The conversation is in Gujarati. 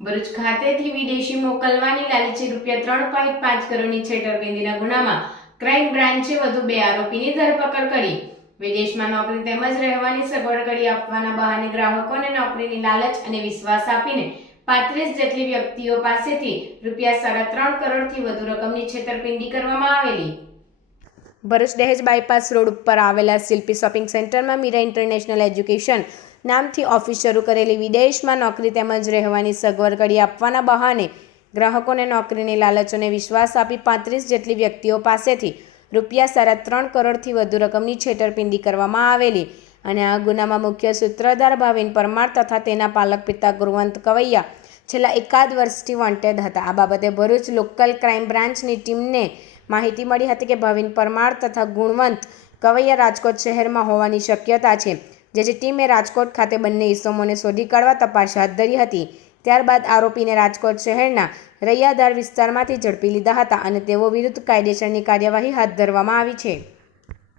ભરૂચ ખાતેથી વિદેશી મોકલવાની લાલચી ₹3.5 કરોડની છેતરપિંડીના ગુનામાં ક્રાઇમ બ્રાન્ચે વધુ 2 આરોપીની ધરપકડ કરી। વિદેશમાં નોકરી તેમજ રહેવાની સગવડ કરી આપવાના બહાને ગ્રાહકોને નોકરીની લાલચ અને વિશ્વાસ આપીને 35 જેટલી વ્યક્તિઓ પાસેથી ₹3.5 કરોડથી વધુ રકમની છેતરપિંડી કરવામાં આવેલી। ભરૂચ દહેજ બાયપાસ રોડ ઉપર આવેલા શિલ્પી શોપિંગ સેન્ટરમાં મીરા ઇન્ટરનેશનલ એજ્યુકેશન નામથી ઓફિસ શરૂ કરેલી વિદેશમાં નોકરી તેમજ રહેવાની સગવડ કરી આપવાના બહાને ગ્રાહકોને નોકરીની લાલચ અને વિશ્વાસ આપી 35 જેટલી વ્યક્તિઓ પાસેથી ₹3.5 કરોડથી વધુ રકમની છેતરપિંડી કરવામાં આવેલી અને આ ગુનામાં મુખ્ય સૂત્રધાર ભાવિન પરમાર તથા તેના પાલક પિતા ગુણવંત કવૈયા છેલ્લા એકાદ વર્ષથી વોન્ટેડ હતા। આ બાબતે ભરૂચ લોકલ ક્રાઇમ બ્રાન્ચની ટીમને માહિતી મળી હતી કે ભાવિન પરમાર તથા ગુણવંત કવૈયા રાજકોટ શહેરમાં હોવાની શક્યતા છે, જેથી ટીમે રાજકોટ ખાતે બંને ઇસમોને શોધી કાઢવા તપાસ હાથ ધરી હતી। ત્યારબાદ આરોપીને રાજકોટ શહેરના રૈયાધાર વિસ્તારમાંથી ઝડપી લીધા હતા અને તેઓ વિરુદ્ધ કાયદેસરની કાર્યવાહી હાથ ધરવામાં આવી છે।